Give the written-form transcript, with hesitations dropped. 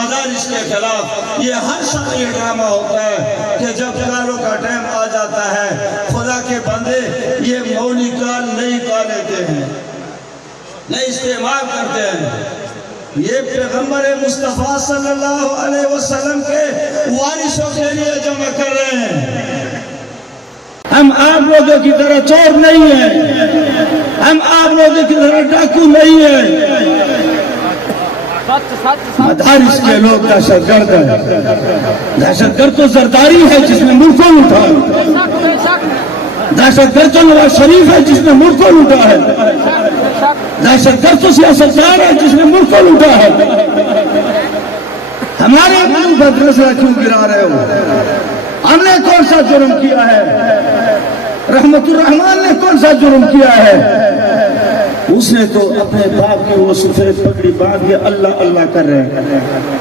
مدارس کے خلاف یہ ہر سال یہ ڈرامہ ہوتا ہے کہ جب کالوں کا ٹائم آ جاتا ہے خدا کے بندے یہ مولوی کال نہیں کال لیتے ہیں، نہیں استعمال کرتے ہیں۔ یہ پیغمبر مصطفیٰ صلی اللہ علیہ وسلم کے وارثوں کے لیے جمع کر رہے ہیں۔ ہم آپ لوگوں کی طرح چور نہیں ہیں، ہم آپ لوگوں کی طرح ڈاکو نہیں ہیں۔ مدارس کے لوگ دہشت گرد ہیں، دہشت گرد تو زرداری ہے جس نے ملک کو لوٹا ہے، دہشت گرد تو نواز شریف ہے جس نے ملک کو لوٹا ہے، دہشت گرد تو سیاستدان ہے جس نے ملک کو لوٹا ہے۔ ہمارے منہ پر دوسرا کیوں گرا رہے ہو؟ ہم نے کون سا جرم کیا ہے؟ رحمت الرحمان نے کون سا جرم کیا ہے؟ اس نے تو اپنے باپ کی وہ سفید پگڑی باندھ کے اللہ اللہ کر رہے ہیں۔